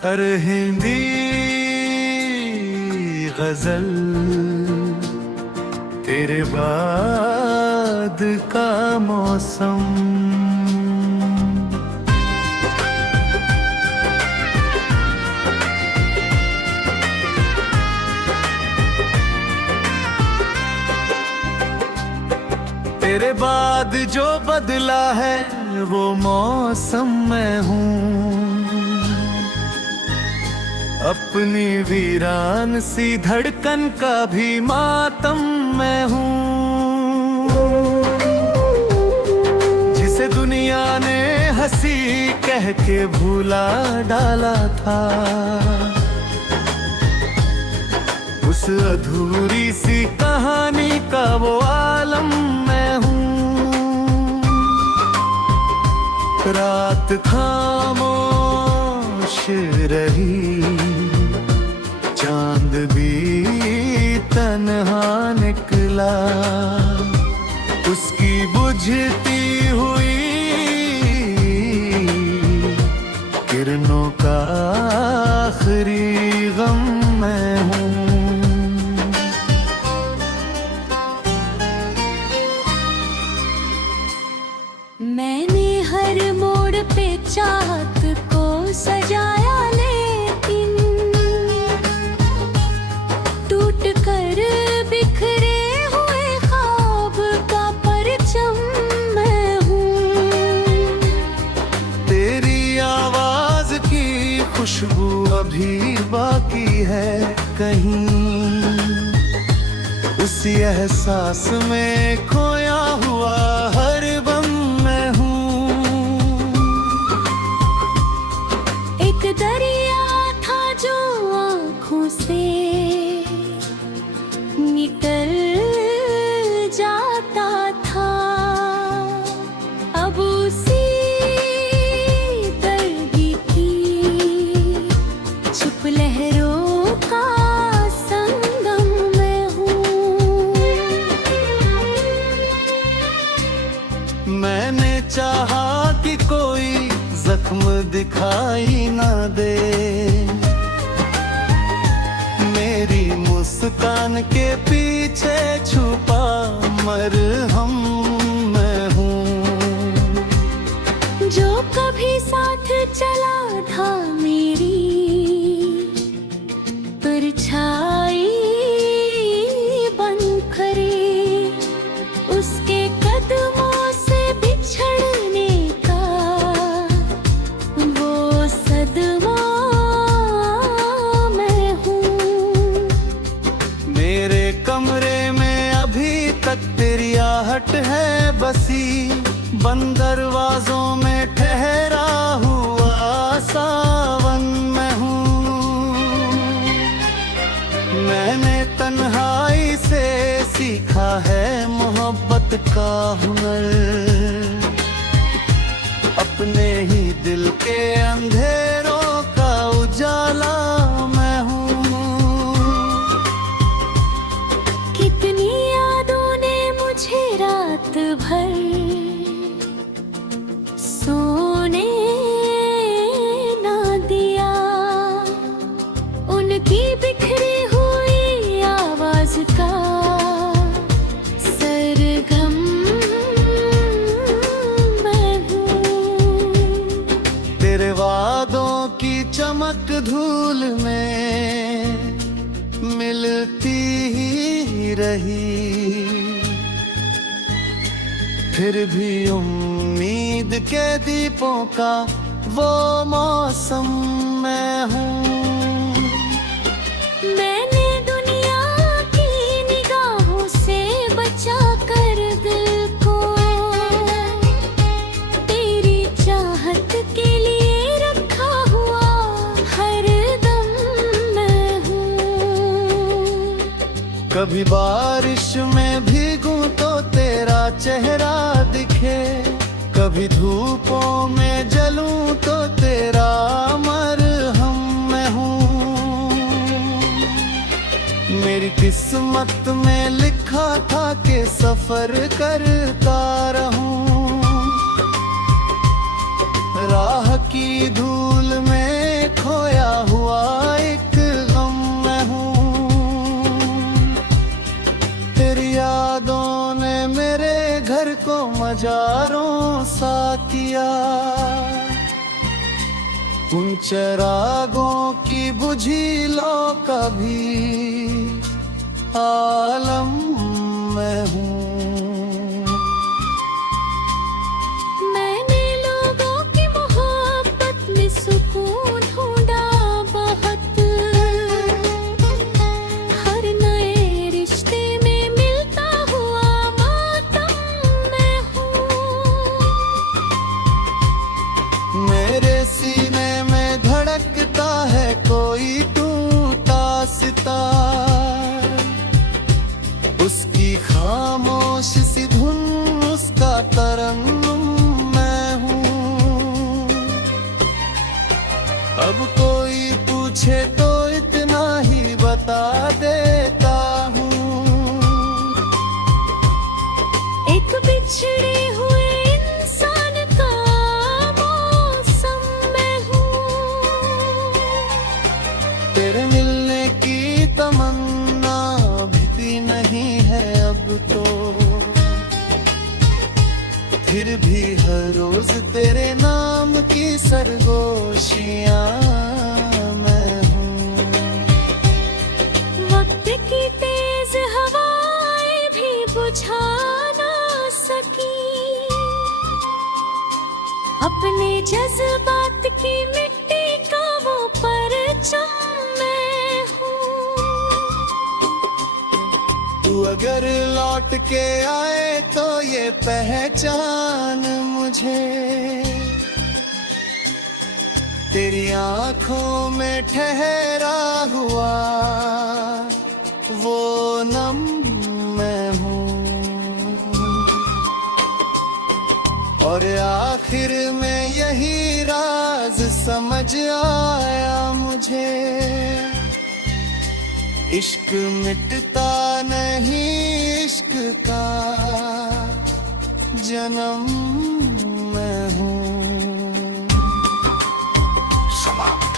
अरे हिंदी गजल तेरे बाद का मौसम। तेरे बाद जो बदला है वो मौसम मैं हूँ, अपनी वीरान सी धड़कन का भी मातम मैं हूँ, जिसे दुनिया ने हंसी कह के भूला डाला था, उस अधूरी सी कहानी का वो आलम मैं हूँ। रात खामोश रही, चांद भी तन्हा निकला, उसकी बुझती हुई किरणों का आखिरी गम मैं हूँ। मैंने हर मोड़ पे चाहत को सजाया, लेकिन टूट कर बिखरे हुए ख्वाब का परचम मैं हूँ। तेरी आवाज की खुशबू अभी बाकी है कहीं, उसी एहसास में खोया हुआ हर बम मैं हूँ। एक दरिया था जो आँखों से निकल जाता था, अब उसी दर्द की चुप लहरों का संगम मैं हूँ। मैंने चाहा कि कोई जख्म दिखाई ना दे, मेरी मुस्कान के पीछे छुपा मरहम मैं हूँ। जो कभी साथ चला था मेरी परछाई बन करे, उसके कदमों से बिछड़ने का वो सदमा मैं हूँ। मेरे कमरे में अभी तक तेरी आहट है बसी, बंद दरवाजों में ठहरा हुआ सावन मैं हूँ। मैंने तन्हाई से सीखा है मोहब्बत का हुनर, अपने ही दिल के अंधेरों का उजाला मैं हूँ। कितनी यादों ने मुझे रात भर सोने ना दिया, उनकी बिखरी हुई आवाज का सरगम मैं हूँ। तेरे वादों की चमक धूल में मिलती ही रही, फिर भी उम्मीद के दीपों का वो मौसम मैं हूँ। मैंने दुनिया की निगाहों से बचा कर दिल को तेरी चाहत के लिए रखा हुआ हर दम मैं हूँ। कभी बारिश में भीगूं तो तेरा चेहरा दिखे, कभी धूपों में जलूं तो तेरा मरहम मैं हूँ। मेरी किस्मत में लिखा था कि सफर करता रहूं, राह की धूल में खोया मजारों सा किया। उन चिरागों की बुझी लो कभी आलम में हूँ। मैंने लोगों की मोहब्बत में सुकून ढूंढा बहुत। हर नए रिश्ते में मिलता हुआ मातम मैं हूँ। मेरे सीने में धड़कता है कोई टूटा सितार। उसकी खामोश सी धुन, उसका तरन्नुम मैं हूँ। अब कोई पूछे तो इतना ही बता देता हूँ। एक बिछड़े हुए इंसान का मौसम मैं हूँ। तेरे मिलने की तमन्ना भी नहीं है अब तो। फिर भी हर रोज तेरे नाम की सरगोशियां मैं हूँ। वक्त की तेज हवाएं भी बुझा ना सकी अपने जज्बात की मिट्टी का वो परचम मैं हूँ। तू अगर लौट के आए तो ये पहचान मुझे। तेरी आंखों में ठहरा हुआ वो नम मैं हूँ। और आखिर में यही राज समझ आया मुझे। इश्क मिटता नहीं, इश्क का जन्म मैं हूँ। समाप्त।